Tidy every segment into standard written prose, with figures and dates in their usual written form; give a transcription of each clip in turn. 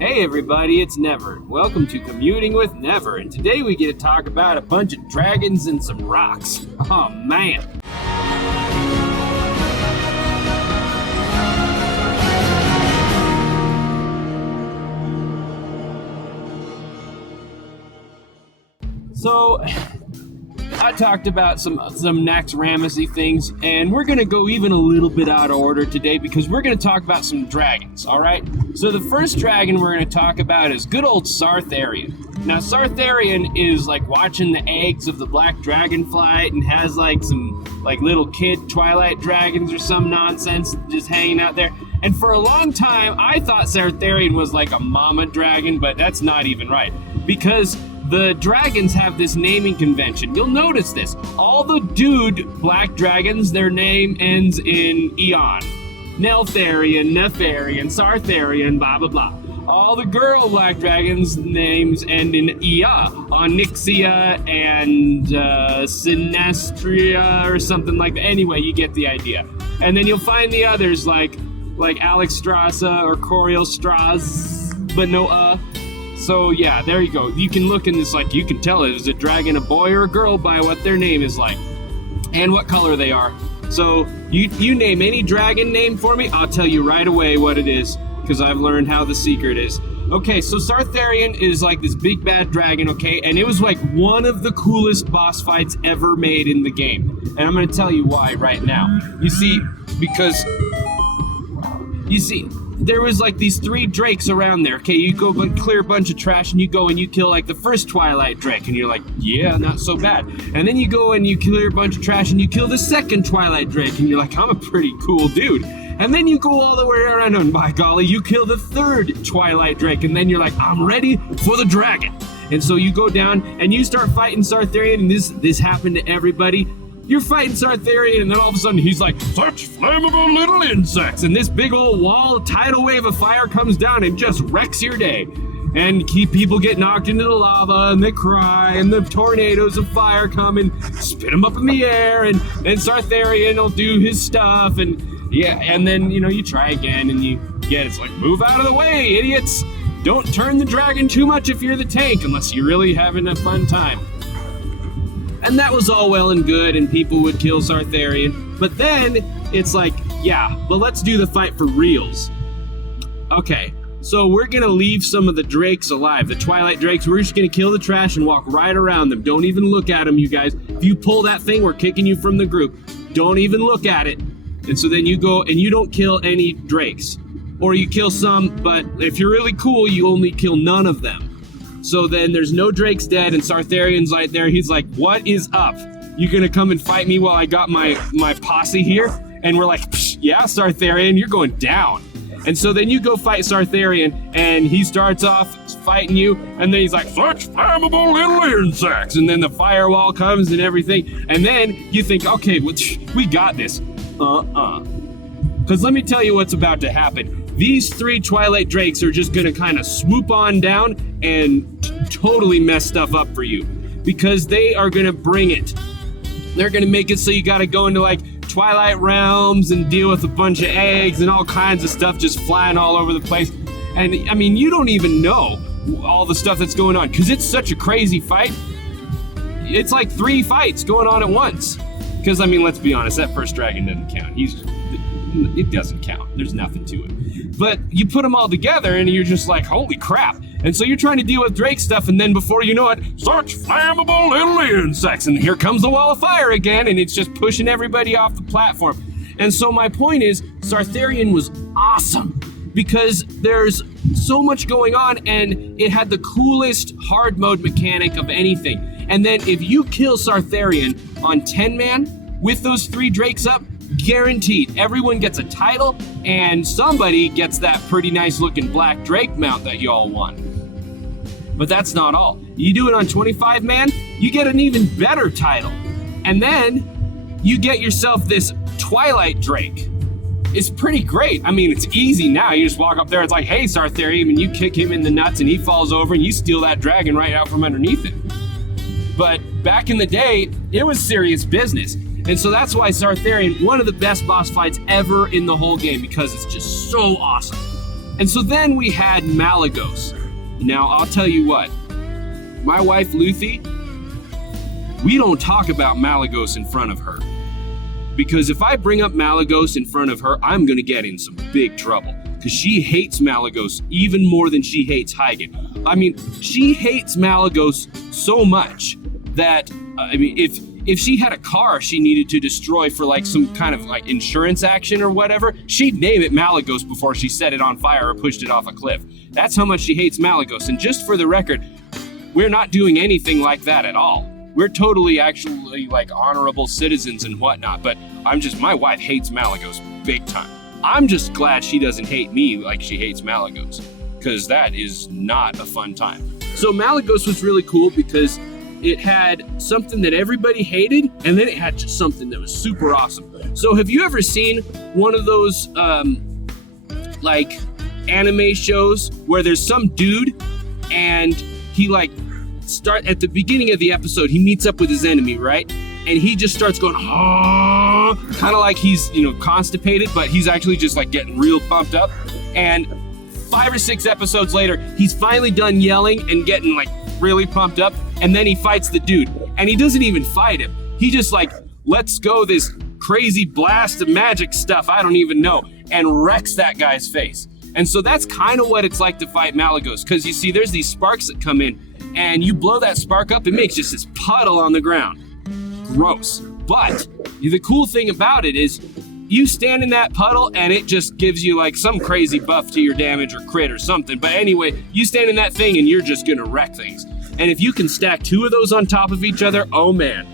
Hey everybody, it's Never. Welcome to Commuting with Never, and today we get to talk about a bunch of dragons and some rocks. Oh man. So, I talked about some Naxxramas-y things, and we're going to go even a little bit out of order today because we're going to talk about some dragons, alright? So the first dragon we're going to talk about is good old Sarthe. Now, Sarthe is like watching the eggs of the black dragon fly and has like some like little kid twilight dragons or some nonsense just hanging out there. And for a long time, I thought Sarthe was like a mama dragon, but that's not even right. Because the dragons have this naming convention. You'll notice this. All the dude black dragons, their name ends in Eon. Neltharion, Nefarion, Sartharion, blah, blah, blah. All the girl black dragons' names end in Ea. Onyxia and Sinestria or something like that. Anyway, you get the idea. And then you'll find the others like Alexstrasza or Coriolstraz, but no So yeah, there you go. You can look in this, like, you can tell it is a dragon, a boy or a girl by what their name is like and what color they are. So you name any dragon name for me, I'll tell you right away what it is because I've learned how the secret is. Okay, so Sartharion is like this big bad dragon, okay, and it was like one of the coolest boss fights ever made in the game. And I'm going to tell you why right now. You see, there was like these 3 drakes around there, okay? You go clear a bunch of trash and you go and you kill like the first Twilight Drake and you're like, yeah, not so bad. And then you go and you clear a bunch of trash and you kill the second Twilight Drake and you're like, I'm a pretty cool dude. And then you go all the way around and by golly, you kill the third Twilight Drake and then you're like, I'm ready for the dragon. And so you go down and you start fighting Sartharion, and this happened to everybody. You're fighting Sartharion, and then all of a sudden he's like, such flammable little insects, and this big old tidal wave of fire comes down and just wrecks your day. And people get knocked into the lava, and they cry, and the tornadoes of fire come and spit them up in the air, and Sartharion will do his stuff, and yeah, and then, you try again, and it's like, move out of the way, idiots! Don't turn the dragon too much if you're the tank, unless you're really having a fun time. And that was all well and good, and people would kill Sartharion. But then, it's like, yeah, but let's do the fight for reals. Okay, so we're gonna leave some of the drakes alive, the Twilight Drakes. We're just gonna kill the trash and walk right around them. Don't even look at them, you guys. If you pull that thing, we're kicking you from the group. Don't even look at it. And so then you go, and you don't kill any drakes. Or you kill some, but if you're really cool, you only kill none of them. So then there's no drakes dead, and Sartharion's right there. He's like, what is up? You gonna come and fight me while I got my posse here? And we're like, yeah, Sartharion, you're going down. And so then you go fight Sartharion, and he starts off fighting you, and then he's like, such flammable little insects. And then the firewall comes and everything. And then you think, okay, we got this. Because let me tell you what's about to happen. These 3 Twilight Drakes are just gonna kind of swoop on down and totally mess stuff up for you. Because they are gonna bring it. They're gonna make it so you gotta go into like Twilight Realms and deal with a bunch of eggs and all kinds of stuff just flying all over the place. And I mean, you don't even know all the stuff that's going on because it's such a crazy fight. It's like 3 fights going on at once. Because I mean, let's be honest, that first dragon doesn't count. It doesn't count. There's nothing to it. But you put them all together and you're just like, holy crap. And so you're trying to deal with Drake stuff, and then before you know it, such flammable little insects, and here comes the wall of fire again, and it's just pushing everybody off the platform. And so my point is, Sartharion was awesome because there's so much going on, and it had the coolest hard mode mechanic of anything. And then if you kill Sartharion on 10-man with those 3 drakes up, guaranteed, everyone gets a title, and somebody gets that pretty nice looking black drake mount that y'all want. But that's not all. You do it on 25-man, you get an even better title. And then you get yourself this Twilight Drake. It's pretty great. I mean, it's easy now. You just walk up there, it's like, hey, Sartharion, and you kick him in the nuts and he falls over and you steal that dragon right out from underneath it. But back in the day, it was serious business. And so that's why Sartharion, one of the best boss fights ever in the whole game, because it's just so awesome. And so then we had Malygos. Now, I'll tell you what, my wife, Luthi, we don't talk about Malygos in front of her. Because if I bring up Malygos in front of her, I'm going to get in some big trouble. Because she hates Malygos even more than she hates Hygen. I mean, she hates Malygos so much that, if she had a car she needed to destroy for like some kind of like insurance action or whatever, she'd name it Malygos before she set it on fire or pushed it off a cliff. That's how much she hates Malygos. And just for the record, we're not doing anything like that at all. We're totally actually like honorable citizens and whatnot, but my wife hates Malygos big time. I'm just glad she doesn't hate me like she hates Malygos, because that is not a fun time. So Malygos was really cool because it had something that everybody hated, and then it had just something that was super awesome. So have you ever seen one of those like anime shows where there's some dude and he like at the beginning of the episode, he meets up with his enemy, right? And he just starts going, kind of like he's, constipated, but he's actually just like getting real pumped up. And 5 or 6 episodes later, he's finally done yelling and getting like really pumped up. And then he fights the dude, and he doesn't even fight him. He just like lets go this crazy blast of magic stuff, I don't even know, and wrecks that guy's face. And so that's kind of what it's like to fight Malygos, because you see, there's these sparks that come in, and you blow that spark up, it makes just this puddle on the ground. Gross. But the cool thing about it is you stand in that puddle and it just gives you like some crazy buff to your damage or crit or something. But anyway, you stand in that thing and you're just gonna wreck things. And if you can stack 2 of those on top of each other, oh man,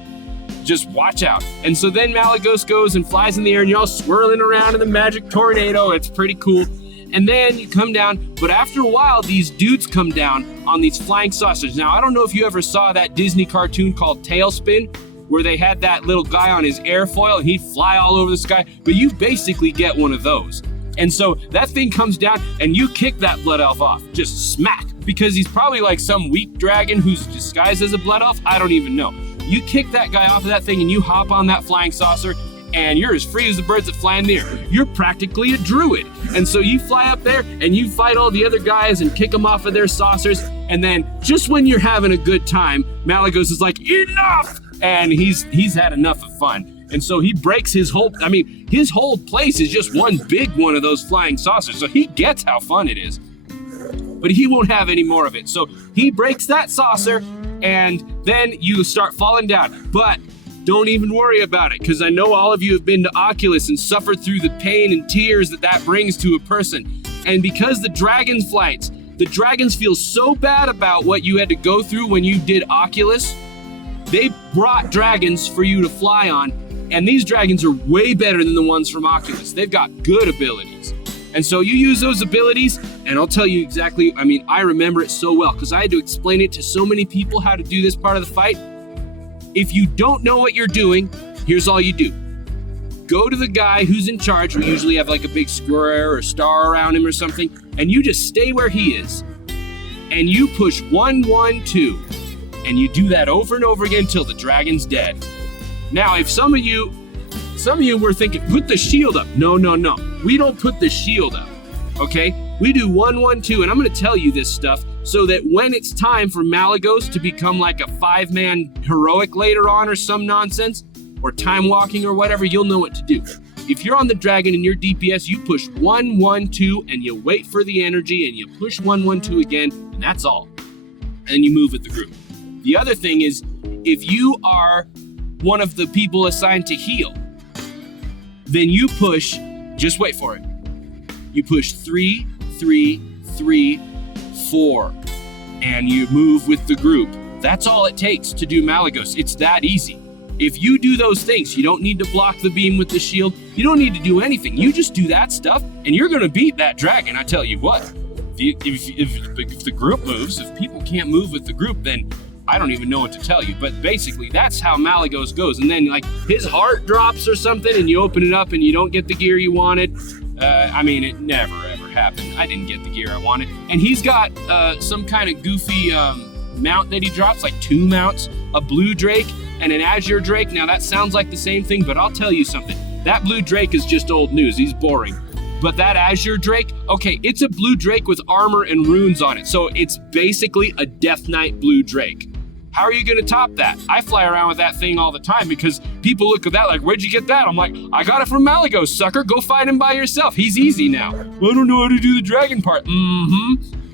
just watch out. And so then Malygos goes and flies in the air and you're all swirling around in the magic tornado. It's pretty cool. And then you come down, but after a while, these dudes come down on these flying saucers. Now, I don't know if you ever saw that Disney cartoon called Tailspin, where they had that little guy on his airfoil and he'd fly all over the sky, but you basically get one of those. And so that thing comes down and you kick that blood elf off, just smack, because he's probably like some weak dragon who's disguised as a blood elf, I don't even know. You kick that guy off of that thing and you hop on that flying saucer, and you're as free as the birds that fly in the air. You're practically a druid. And so you fly up there and you fight all the other guys and kick them off of their saucers. And then just when you're having a good time, Malygos is like, enough! And he's had enough of fun. And so he breaks his whole place is just one big one of those flying saucers. So he gets how fun it is. But he won't have any more of it. So he breaks that saucer and then you start falling down. But don't even worry about it, because I know all of you have been to Oculus and suffered through the pain and tears that brings to a person. And because the dragons feel so bad about what you had to go through when you did Oculus, they brought dragons for you to fly on, and these dragons are way better than the ones from Oculus. They've got good abilities. And so you use those abilities, and I'll tell you exactly, I remember it so well, because I had to explain it to so many people how to do this part of the fight. If you don't know what you're doing, here's all you do. Go to the guy who's in charge. We usually have like a big square or star around him or something. And you just stay where he is. And you push 1, 1, 2. And you do that over and over again until the dragon's dead. Now, if some of you were thinking, put the shield up. No. We don't put the shield up. Okay? We do 1, 1, 2. And I'm going to tell you this stuff so that when it's time for Malygos to become like a 5-man heroic later on or some nonsense, or time walking or whatever, you'll know what to do. If you're on the dragon and you're DPS, you push 1, 1, 2, and you wait for the energy, and you push 1, 1, 2 again, and that's all. And you move with the group. The other thing is, if you are one of the people assigned to heal, then you push, just wait for it. You push 3, 3, 3, 4, and you move with the group. That's all it takes to do Malygos. It's that easy. If you do those things, you don't need to block the beam with the shield. You don't need to do anything. You just do that stuff, and you're going to beat that dragon. I tell you what. If the group moves, if people can't move with the group, then I don't even know what to tell you. But basically, that's how Malygos goes. And then, like, his heart drops or something, and you open it up, and you don't get the gear you wanted. It never, ever happened. I didn't get the gear I wanted. And he's got some kind of goofy mount that he drops, like 2 mounts, a blue drake and an azure drake. Now, that sounds like the same thing, but I'll tell you something. That blue drake is just old news. He's boring. But that Azure Drake, okay, it's a blue Drake with armor and runes on it. So it's basically a Death Knight blue Drake. How are you going to top that? I fly around with that thing all the time because people look at that like, where'd you get that? I'm like, I got it from Malygos, sucker. Go fight him by yourself. He's easy now. Well, I don't know how to do the dragon part.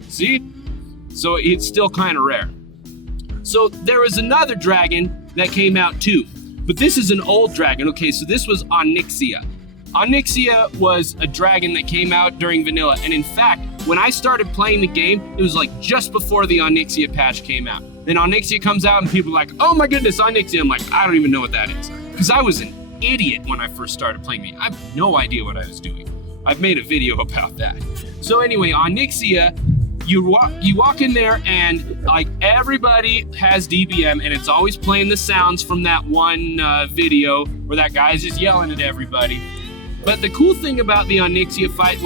See? So it's still kind of rare. So there was another dragon that came out too. But this is an old dragon. Okay, so this was Onyxia. Onyxia was a dragon that came out during vanilla. And in fact, when I started playing the game, it was like just before the Onyxia patch came out. Then Onyxia comes out and people are like, oh my goodness, Onyxia. I'm like, I don't even know what that is. Because I was an idiot when I first started playing the game. I have no idea what I was doing. I've made a video about that. So anyway, Onyxia, you walk in there and like everybody has DBM and it's always playing the sounds from that one video where that guy's just yelling at everybody. But the cool thing about the Onyxia fight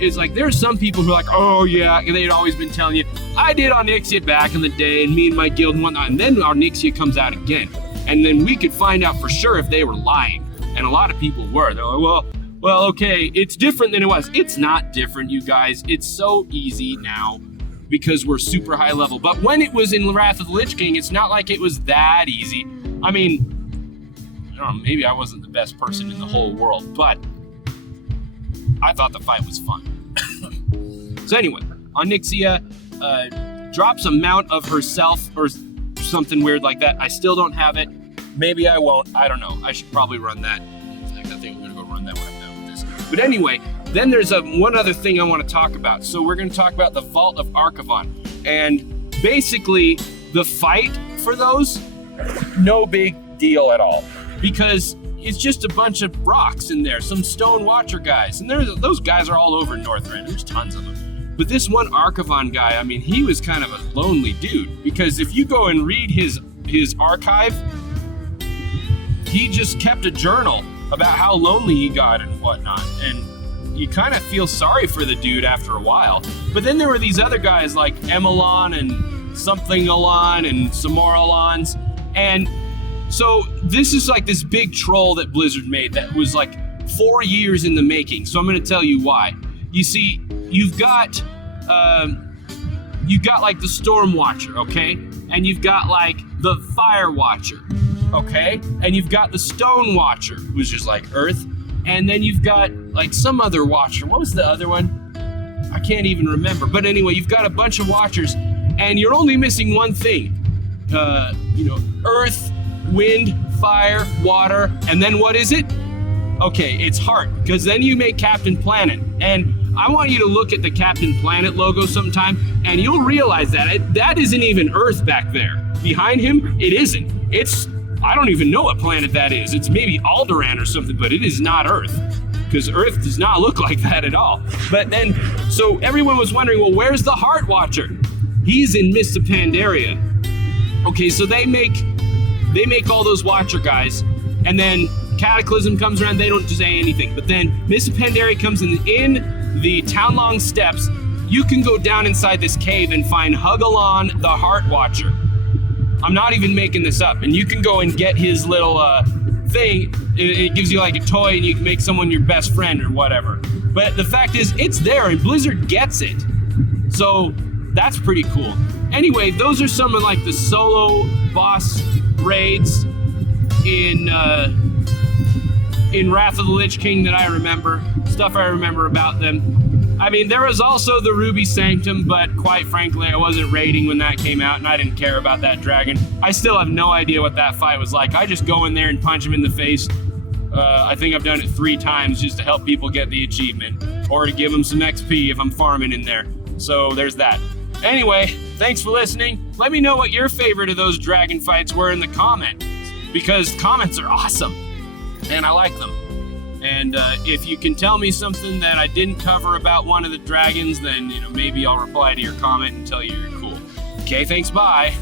is like there are some people who are like, oh yeah, they'd always been telling you, I did Onyxia back in the day and me and my guild and whatnot. And then Onyxia comes out again. And then we could find out for sure if they were lying. And a lot of people were. They're like, well, okay, it's different than it was. It's not different, you guys. It's so easy now because we're super high level. But when it was in Wrath of the Lich King, it's not like it was that easy. I mean, I don't know, maybe I wasn't the best person in the whole world, but I thought the fight was fun. So anyway, Onyxia drops a mount of herself or something weird like that. I still don't have it. Maybe I won't. I don't know. I should probably run that. I think I'm going to go run that when I'm done with this. But anyway, then there's one other thing I want to talk about. So we're going to talk about the Vault of Archivon. And basically, the fight for those, no big deal at all. Because it's just a bunch of rocks in there, some Stone Watcher guys. And those guys are all over Northrend. There's tons of them. But this one Archivon guy, I mean, he was kind of a lonely dude. Because if you go and read his archive, he just kept a journal about how lonely he got and whatnot. And you kind of feel sorry for the dude after a while. But then there were these other guys like Emelon and something Alon and Samoralons. And so this is like this big troll that Blizzard made that was like 4 years in the making. So I'm going to tell you why. You see, you've got like the Storm Watcher, okay? And you've got like the Fire Watcher, okay? And you've got the Stone Watcher, who's just like Earth. And then you've got like some other Watcher. What was the other one? I can't even remember. But anyway, you've got a bunch of Watchers, and you're only missing one thing. Earth, Wind, Fire, Water, and then what is it? Okay, it's Heart, because then you make Captain Planet. And I want you to look at the Captain Planet logo sometime, and you'll realize that isn't even Earth back there. Behind him, it isn't. I don't even know what planet that is. It's maybe Alderaan or something, but it is not Earth, because Earth does not look like that at all. But then, so everyone was wondering, well, where's the Heart Watcher? He's in Mists of Pandaria. Okay, so they make all those Watcher guys, and then Cataclysm comes around, they don't say anything. But then Mists of Pandaria comes in the Townlong Steppes. You can go down inside this cave and find Hugalon, the Heart Watcher. I'm not even making this up. And you can go and get his little thing. It gives you like a toy, and you can make someone your best friend or whatever. But the fact is, it's there, and Blizzard gets it. So that's pretty cool. Anyway, those are some of like the solo boss raids in Wrath of the Lich King that I remember. Stuff I remember about them. I mean, there was also the Ruby Sanctum, but quite frankly, I wasn't raiding when that came out, and I didn't care about that dragon. I still have no idea what that fight was like. I just go in there and punch him in the face. I think I've done it 3 times just to help people get the achievement, or to give them some XP if I'm farming in there. So there's that. Anyway, thanks for listening. Let me know what your favorite of those dragon fights were in the comments, because comments are awesome, and I like them. And if you can tell me something that I didn't cover about one of the dragons, then maybe I'll reply to your comment and tell you you're cool. Okay, thanks, bye.